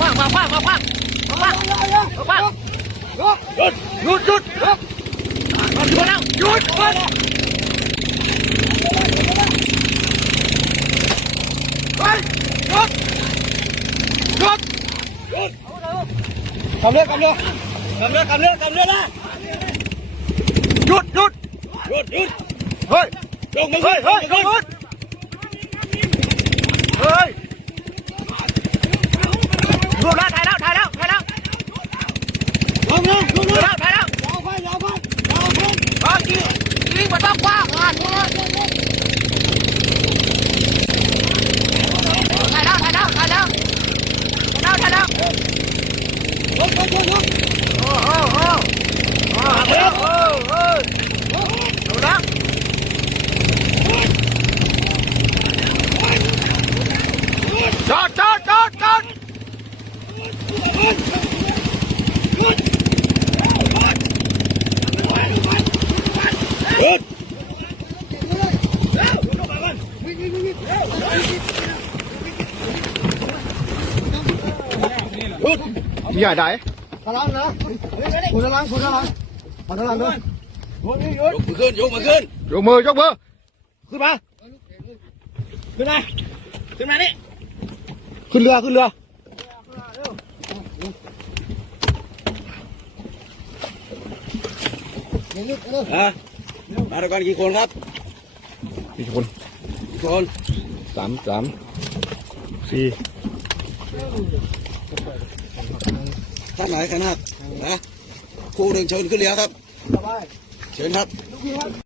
คว้างมาคว้างมาคว้างมาคว้างมาคว้างหยุดหยุดหยุดหยุดแล้วหยุดไปหยุดหยุดหยุดกำเรือนะหยุดหยุดเฮ้ยลงมือเฮ้ยลงมือเฮ้ยรวมแล้วถ่ายแล้วลงถ่ายแล้วยิงมันต้องกว้างถ่ายแล้วโอ้ดูนะจอดใหญ่ไหนทะลังนะคุณทะลังมาทะลังด้วยยกมือขึ้นขึ้นมาขึ้นมานี่ขึ้นเรือมาด้วยกันกี่คนครับสามสี่ท่านไหนขนาดนะครูหนึ่งเชิญขึ้นเรือครับเชิญครับ